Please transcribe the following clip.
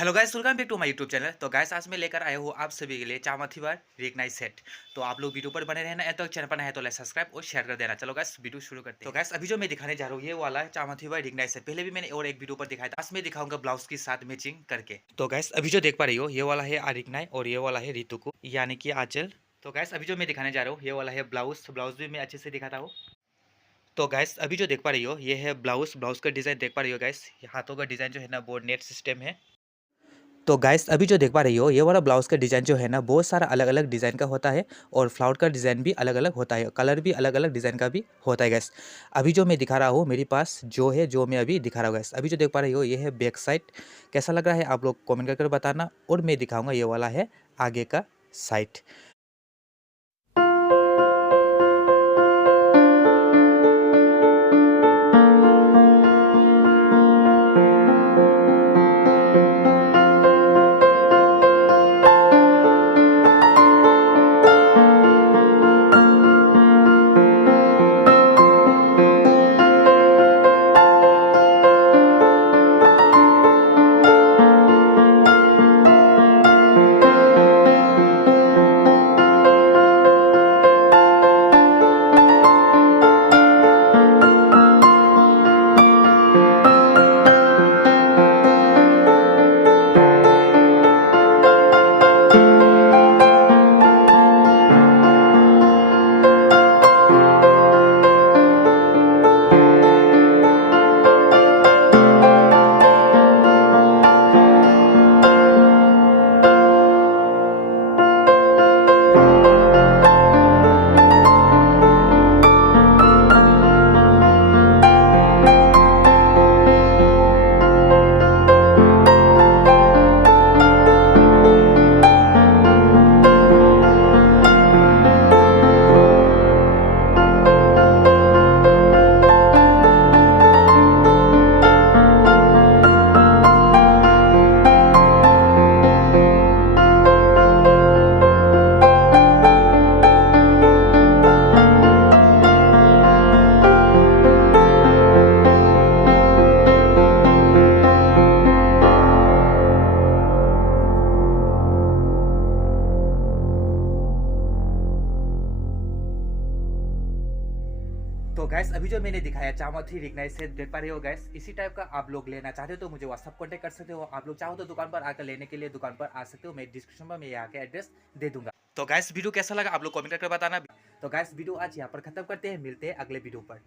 Hello guys, welcome back to my YouTube channel. तो guys, आज मैं लेकर आया हूँ आप सभी के लिए चामथी बार रिकनाइज सेट। तो आप लोग वीडियो पर बने रहना है, तो चैनल पर नए हैं तो लाइक सब्सक्राइब और शेयर कर देना। चलो गाइस, वीडियो शुरू करते हैं। तो गाइस, अभी जो मैं दिखाने जा रहा हूँ ये वाला है चामथी बार रिकनाइज सेट। पहले भी मैंने और एक वीडियो पर दिखाया था, आज मैं दिखाऊंगा ब्लाउज के साथ मैचिंग करके। तो गाइस, अभी जो देख पा रही हो ये वाला है आरिकनाई और ये वाला है रितु को, यानी कि आंचल। तो गाइस, अभी जो मैं दिखाने जा रहा हूँ ये वाला है ब्लाउज। ब्लाउज भी मैं अच्छे से दिखाता हूँ। तो गाइस, अभी जो देख पा रही हो ये है ब्लाउज। ब्लाउज का डिजाइन देख पा रही हो गाइस, हाथों का डिजाइन जो है ना वो नेट सिस्टम है। तो गाइस, अभी जो देख पा रही हो ये वाला ब्लाउज का डिज़ाइन जो है ना बहुत सारा अलग अलग डिज़ाइन का होता है और फ्लावर का डिज़ाइन भी अलग अलग होता है, कलर भी अलग अलग डिज़ाइन का भी होता है गाइस। अभी जो मैं दिखा रहा हूँ मेरे पास जो है, जो मैं अभी दिखा रहा हूँ गाइस, अभी जो देख पा रही हो ये है बैक साइड। कैसा लग रहा है आप लोग कमेंट करके बताना। और मैं दिखाऊंगा ये वाला है आगे का साइड। तो गैस, अभी जो मैंने दिखाया चामथी रिकनाइज से देख पा रहे हो गैस, इसी टाइप का आप लोग लेना चाहते हो तो मुझे व्हाट्सअप कॉन्टेक्ट कर सकते हो। आप लोग चाहो तो दुकान पर आकर लेने के लिए दुकान पर आ सकते हो। मैं डिस्क्रिप्शन में मैं यहाँ के एड्रेस दे दूंगा। तो गैस, वीडियो कैसा लगा आप लोग कमेंट करके बताना। तो गैस, वीडियो आज यहाँ पर खत्म करते हैं, मिलते हैं अगले वीडियो पर।